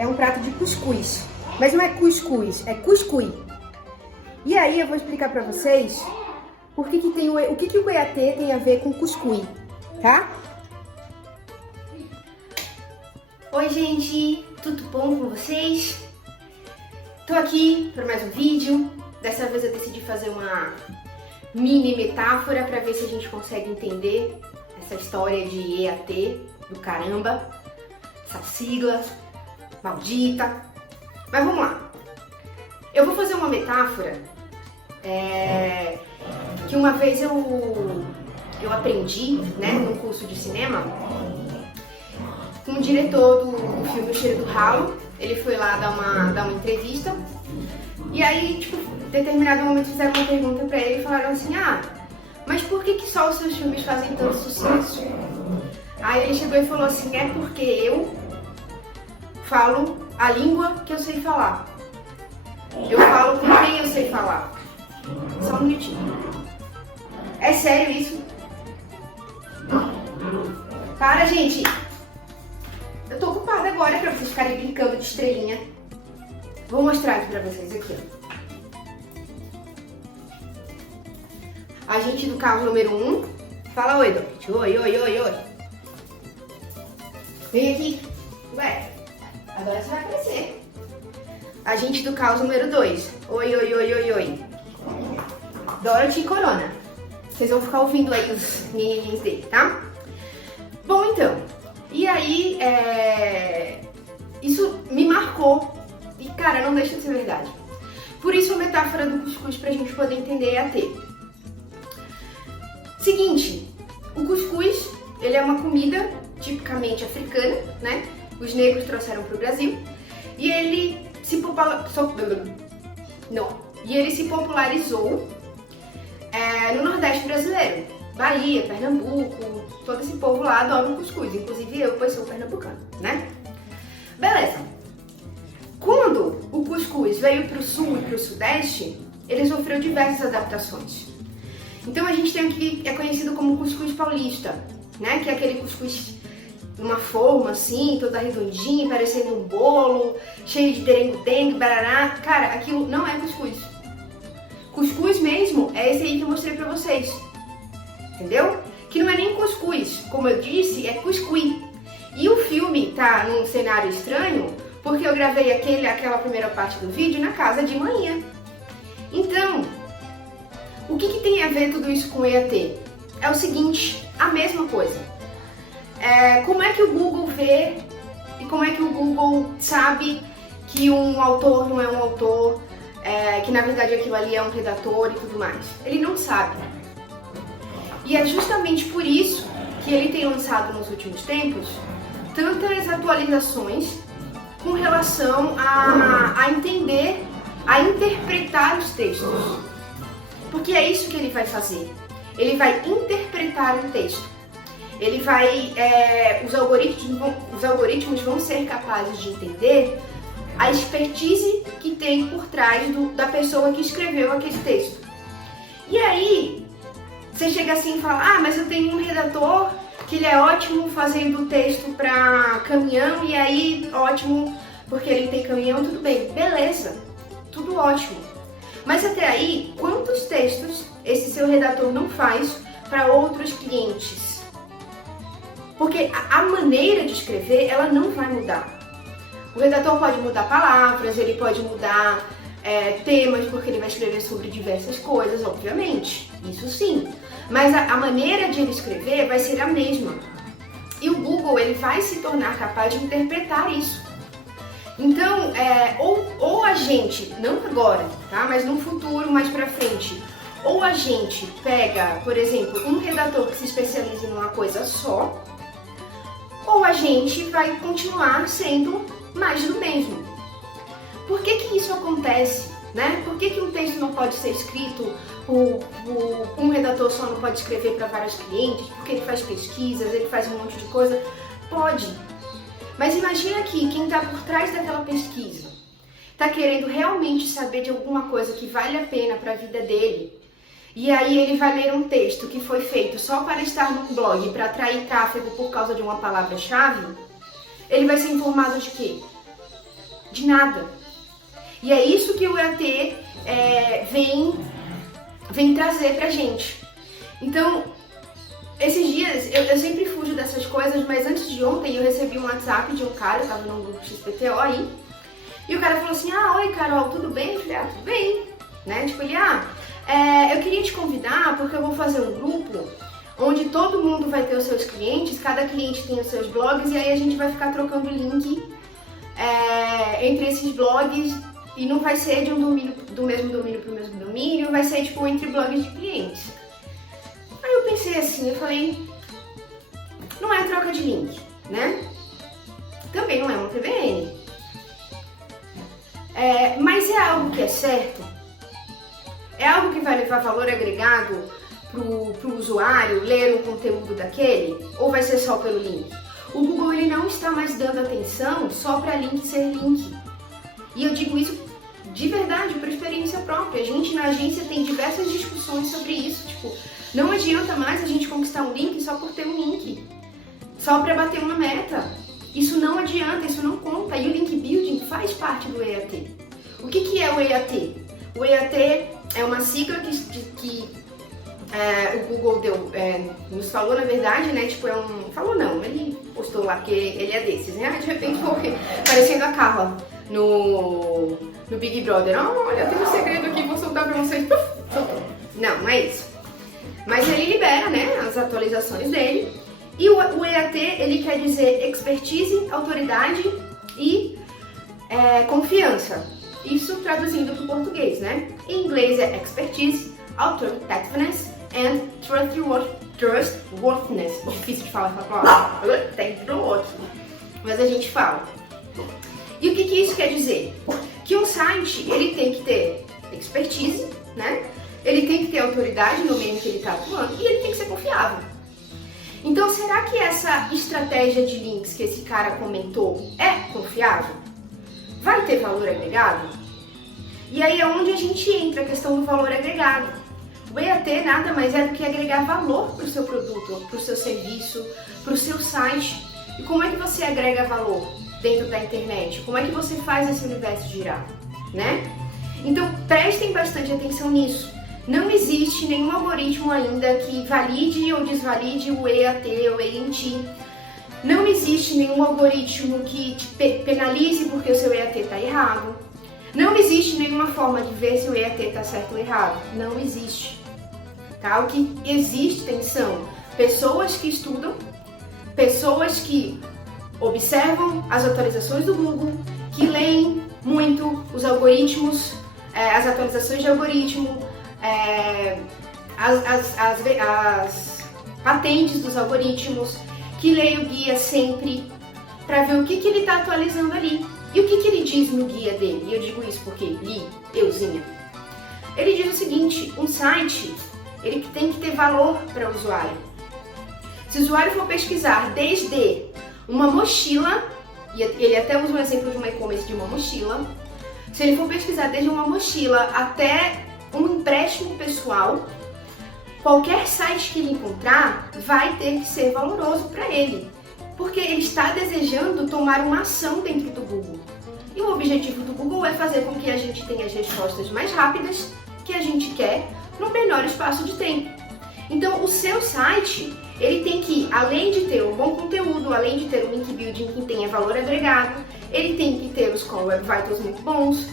é um prato de cuscuz. Mas não é cuscuz, é cuscuz. E aí eu vou explicar pra vocês o que o EAT tem a ver com cuscuz, tá? Oi gente, tudo bom com vocês? Tô aqui para mais um vídeo. Dessa vez eu decidi fazer uma mini metáfora para ver se a gente consegue entender essa história de EAT do caramba, essa sigla maldita. Mas vamos lá. Eu vou fazer uma metáfora que uma vez eu aprendi, né, num curso de cinema, com o diretor do filme O Cheiro do Ralo. Ele foi lá dar uma entrevista e aí, tipo, em determinado momento fizeram uma pergunta pra ele e falaram assim: mas por que só os seus filmes fazem tanto sucesso? Aí ele chegou e falou assim: é porque eu falo a língua que eu sei falar. Eu falo com quem eu sei falar. Só um minutinho. É sério isso? Para, gente! Eu tô ocupada agora pra vocês ficarem brincando de estrelinha. Vou mostrar aqui pra vocês aqui, ó. Agente do carro número 1. Fala oi, Dorothy. Oi, oi, oi, oi. Vem aqui. Ué, agora você vai aparecer. Agente do caos número 2. Oi, oi, oi, oi, oi. Dorothy e Corona. Vocês vão ficar ouvindo aí os menininhos dele, tá? Bom, então. E aí, isso me marcou. E, cara, não deixa de ser verdade. Por isso a metáfora do cuscuz pra gente poder entender EAT. Seguinte, o cuscuz, ele é uma comida tipicamente africana, né? Os negros trouxeram pro Brasil. E ele se popularizou no Nordeste brasileiro. Bahia, Pernambuco, todo esse povo lá adora o cuscuz. Inclusive eu, pois sou pernambucana, né? Beleza. Quando o cuscuz veio pro sul e pro sudeste, ele sofreu diversas adaptações. Então a gente tem o que é conhecido como cuscuz paulista, né? Que é aquele cuscuz numa forma assim, toda redondinha, parecendo um bolo, cheio de terengo-dengue, barará. Cara, aquilo não é cuscuz. Cuscuz mesmo é esse aí que eu mostrei pra vocês. Entendeu? Que não é nem cuscuz, como eu disse, é cuscuz. E o filme tá num cenário estranho porque eu gravei aquela primeira parte do vídeo na casa de manhã. Então, o que tem a ver tudo isso com EAT? É o seguinte, a mesma coisa. Como é que o Google vê e como é que o Google sabe que um autor não é um autor, que na verdade aquilo ali é um redator e tudo mais? Ele não sabe. E é justamente por isso que ele tem lançado nos últimos tempos tantas atualizações com relação a entender, a interpretar os textos. Porque é isso que ele vai fazer. Ele vai interpretar o texto. Ele vai, os algoritmos vão ser capazes de entender a expertise que tem por trás da pessoa que escreveu aquele texto. E aí, você chega assim e fala: mas eu tenho um redator que ele é ótimo fazendo texto para caminhão, e aí ótimo porque ele tem caminhão, tudo bem, beleza, tudo ótimo. Mas até aí, quantos textos esse seu redator não faz para outros clientes? Porque a maneira de escrever, ela não vai mudar. O redator pode mudar palavras, ele pode mudar temas, porque ele vai escrever sobre diversas coisas, obviamente, isso sim. Mas a maneira de ele escrever vai ser a mesma. E o Google, ele vai se tornar capaz de interpretar isso. Então, ou a gente, não agora, tá? Mas no futuro, mais pra frente, ou a gente pega, por exemplo, um redator que se especializa em uma coisa só, ou a gente vai continuar sendo mais do mesmo. Por que isso acontece, né? Por que um texto não pode ser escrito um redator só não pode escrever para vários clientes? Porque ele faz pesquisas, ele faz um monte de coisa? Pode. Mas imagina que quem está por trás daquela pesquisa está querendo realmente saber de alguma coisa que vale a pena para a vida dele. E aí ele vai ler um texto que foi feito só para estar no blog, para atrair tráfego por causa de uma palavra-chave. Ele vai ser informado de quê? De nada. E é isso que o EAT vem trazer pra gente. Então, esses dias, eu sempre fujo dessas coisas, mas antes de ontem eu recebi um WhatsApp de um cara, eu tava num grupo XPTO aí, e o cara falou assim, oi Carol, tudo bem? Eu falei, tudo bem, né? Tipo, ele, eu queria te convidar porque eu vou fazer um grupo onde todo mundo vai ter os seus clientes, cada cliente tem os seus blogs, e aí a gente vai ficar trocando link entre esses blogs, e não vai ser de do mesmo domínio para o mesmo domínio, vai ser tipo entre blogs de clientes. Aí eu pensei assim, eu falei, não é troca de link, né? Também não é uma PBN. Mas é algo que é certo? É algo que vai levar valor agregado pro usuário ler um conteúdo daquele? Ou vai ser só pelo link? O Google ele não está mais dando atenção só para link ser link. E eu digo isso de verdade, por experiência própria. A gente na agência tem diversas discussões sobre isso. Tipo, não adianta mais a gente conquistar um link só por ter um link. Só para bater uma meta. Isso não adianta, isso não conta. E o link building faz parte do EAT. O que é o EAT? O EAT é uma sigla que o Google nos falou, na verdade, né? Tipo, falou não, ele postou lá que ele é desses, né? De repente foi parecendo a Carla no Big Brother. Olha, tem um segredo aqui, vou soltar pra vocês. Não é isso. Mas ele libera, né, as atualizações dele. E o EAT, ele quer dizer expertise, autoridade e confiança. Isso traduzindo para o português, né? Em inglês é expertise, authoritiveness and trustworthiness. Difícil de falar essa palavra. Tem outro. Mas a gente fala. E o que isso quer dizer? Que um site, ele tem que ter expertise, né? Ele tem que ter autoridade no meio que ele está atuando e ele tem que ser confiável. Então, será que essa estratégia de links que esse cara comentou é confiável? Vai ter valor agregado? E aí é onde a gente entra a questão do valor agregado. O EAT nada mais é do que agregar valor para o seu produto, para o seu serviço, para o seu site. E como é que você agrega valor dentro da internet? Como é que você faz esse universo girar, né? Então, prestem bastante atenção nisso. Não existe nenhum algoritmo ainda que valide ou desvalide o EAT ou o ENT. Não existe nenhum algoritmo que te penalize porque o seu EAT está errado. Não existe nenhuma forma de ver se o EAT está certo ou errado. Não existe. Tá? O que existem são pessoas que estudam, pessoas que observam as atualizações do Google, que leem muito os algoritmos, as atualizações de algoritmo, as patentes dos algoritmos, que leem o guia sempre para ver o que ele está atualizando ali. E o que ele diz no guia dele? E eu digo isso porque li, euzinha. Ele diz o seguinte, um site, ele tem que ter valor para o usuário. Se o usuário for pesquisar desde uma mochila, e ele até usa um exemplo de uma e-commerce de uma mochila, se ele for pesquisar desde uma mochila até um empréstimo pessoal, qualquer site que ele encontrar vai ter que ser valoroso para ele, porque ele está desejando tomar uma ação dentro do Google. E o objetivo do Google é fazer com que a gente tenha as respostas mais rápidas que a gente quer no menor espaço de tempo. Então, o seu site, ele tem que, além de ter um bom conteúdo, além de ter um link building que tenha valor agregado, ele tem que ter os Core Web Vitals muito bons,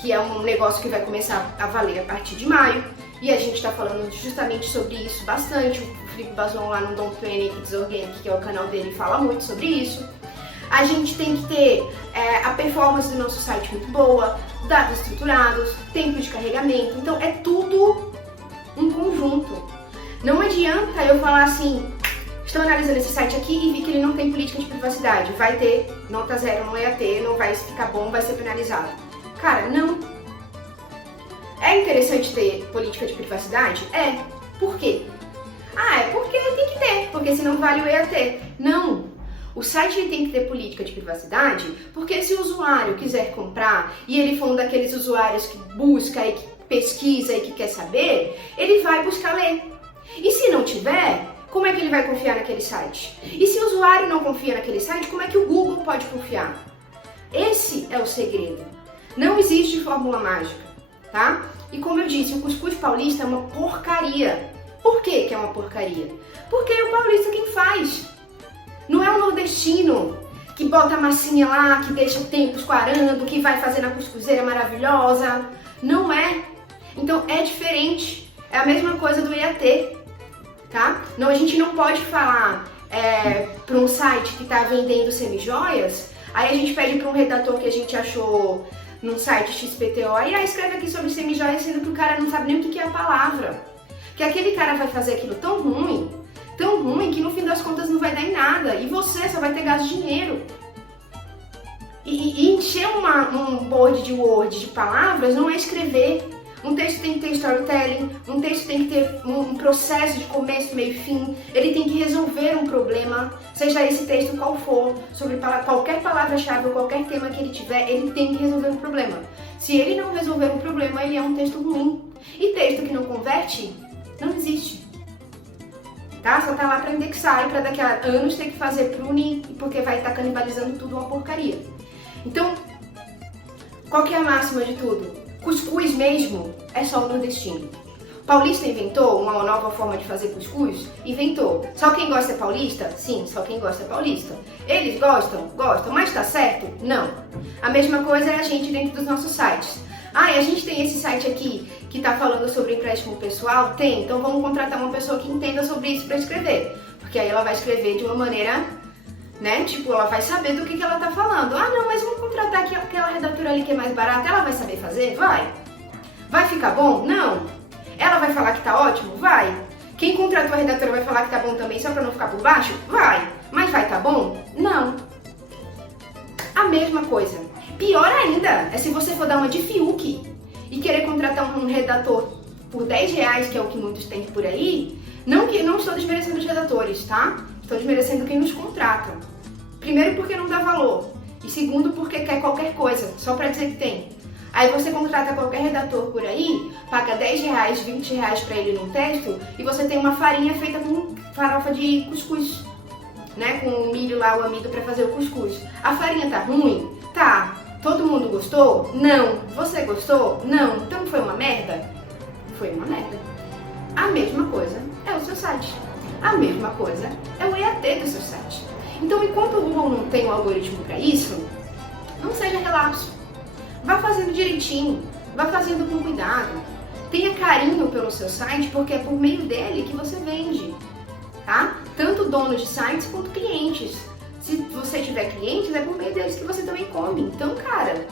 que é um negócio que vai começar a valer a partir de maio. E a gente está falando justamente sobre isso bastante. O Felipe Bazon lá no Don't Panic Disorganic, que é o canal dele, fala muito sobre isso. A gente tem que ter a performance do nosso site muito boa, dados estruturados, tempo de carregamento. Então é tudo um conjunto. Não adianta eu falar assim, estou analisando esse site aqui e vi que ele não tem política de privacidade. Vai ter nota 0 no EAT, não vai ficar bom, vai ser penalizado. Cara, não. É interessante ter política de privacidade? É. Por quê? É porque tem que ter, porque senão vale o EAT. Não. O site tem que ter política de privacidade, porque se o usuário quiser comprar e ele for um daqueles usuários que busca e que pesquisa e que quer saber, ele vai buscar ler. E se não tiver, como é que ele vai confiar naquele site? E se o usuário não confia naquele site, como é que o Google pode confiar? Esse é o segredo. Não existe fórmula mágica, tá? E como eu disse, o cuscuz paulista é uma porcaria. Por que que é uma porcaria? Porque é o paulista quem faz. Não é o nordestino que bota a massinha lá, que deixa o tempo escoarando, que vai fazer na cuscuzeira maravilhosa. Não é. Então é diferente. É a mesma coisa do EAT, tá? Não, a gente não pode falar para um site que está vendendo semijoias, aí a gente pede para um redator que a gente achou num site XPTO, e aí escreve aqui sobre semijoias, sendo que o cara não sabe nem o que é a palavra. Que aquele cara vai fazer aquilo tão ruim, que no fim das contas não vai dar em nada, e você só vai ter gasto de dinheiro. E encher um board de Word de palavras não é escrever. Um texto tem que ter storytelling, um texto tem que ter um processo de começo, meio e fim, ele tem que resolver um problema, seja esse texto qual for, sobre qualquer palavra-chave ou qualquer tema que ele tiver, ele tem que resolver um problema. Se ele não resolver um problema, ele é um texto ruim. E texto que não converte, não existe. Tá? Só tá lá para indexar e para daqui a anos ter que fazer pruning, porque vai estar canibalizando tudo uma porcaria. Então, qual que é a máxima de tudo? Cuscuz mesmo é só o nordestino. Paulista inventou uma nova forma de fazer cuscuz? Inventou. Só quem gosta é paulista? Sim, só quem gosta é paulista. Eles gostam? Gostam. Mas tá certo? Não. A mesma coisa é a gente dentro dos nossos sites. Ah, e a gente tem esse site aqui que tá falando sobre empréstimo pessoal? Tem. Então vamos contratar uma pessoa que entenda sobre isso para escrever. Porque aí ela vai escrever de uma maneira, né? Tipo, ela vai saber do que ela tá falando. Ah, não, mas vamos contratar aquela redatora ali que é mais barata. Ela vai saber fazer? Vai. Vai ficar bom? Não. Ela vai falar que tá ótimo? Vai. Quem contratou a redatora vai falar que tá bom também só pra não ficar por baixo? Vai. Mas vai tá bom? Não. A mesma coisa. Pior ainda é se você for dar uma de Fiuk e querer contratar um redator por R$10, que é o que muitos têm por aí. Não estou desmerecendo os redatores, tá? Estou desmerecendo quem nos contrata. Primeiro porque não dá valor. E segundo porque quer qualquer coisa, só pra dizer que tem. Aí você contrata qualquer redator por aí, paga R$10, R$20 pra ele num texto, e você tem uma farinha feita com farofa de cuscuz, né? Com o milho lá, o amido pra fazer o cuscuz. A farinha tá ruim? Tá. Todo mundo gostou? Não. Você gostou? Não. Então foi uma merda? Foi uma merda. A mesma coisa é o seu site. A mesma coisa é o EAT do seu site. Então, enquanto o Google não tem um algoritmo para isso, não seja relapso. Vá fazendo direitinho, vá fazendo com cuidado. Tenha carinho pelo seu site, porque é por meio dele que você vende, tá? Tanto donos de sites quanto clientes. Se você tiver clientes, é por meio deles que você também come. Então, cara,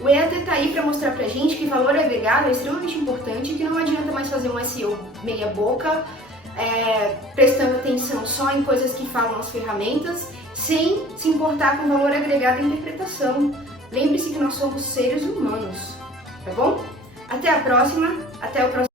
o EAT tá aí para mostrar pra gente que valor agregado é extremamente importante e que não adianta mais fazer um SEO meia boca, prestando atenção só em coisas que falam as ferramentas, sem se importar com valor agregado e interpretação. Lembre-se que nós somos seres humanos, tá bom? Até a próxima, até o próximo